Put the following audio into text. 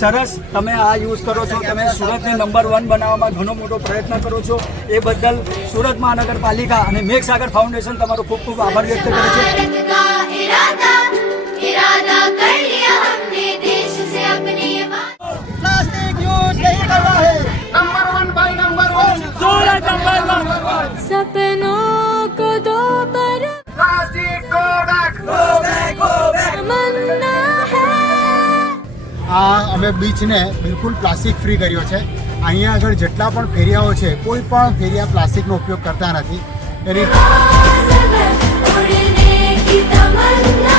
સરસ, તમે આ યુઝ કરો છો, તમે સુરતને નંબર 1 બનાવવામાં ઘણો મોટો પ્રયત્ન કરો છો, એ બદલ સુરત મહાનગરપાલિકા અને મેઘ સાગર ફાઉન્ડેશન તમારો ખૂબ ખૂબ આભાર વ્યક્ત કરે છે. પ્લાસ્ટિક યુઝ નહીં કરવા હે, number 1 by number 1 Surat number 1. सपनों को दो पर plastic go back, go back, go back. तमन्ना है. આ અમે બીચને બિલકુલ પ્લાસ્ટિક ફ્રી કર્યો છે. અહીંયા આગળ જેટલા પણ ફેરિયાઓ છે કોઈ પણ ફેરિયા પ્લાસ્ટિકનો ઉપયોગ કરતા નથી. उड़ने की तमन्ना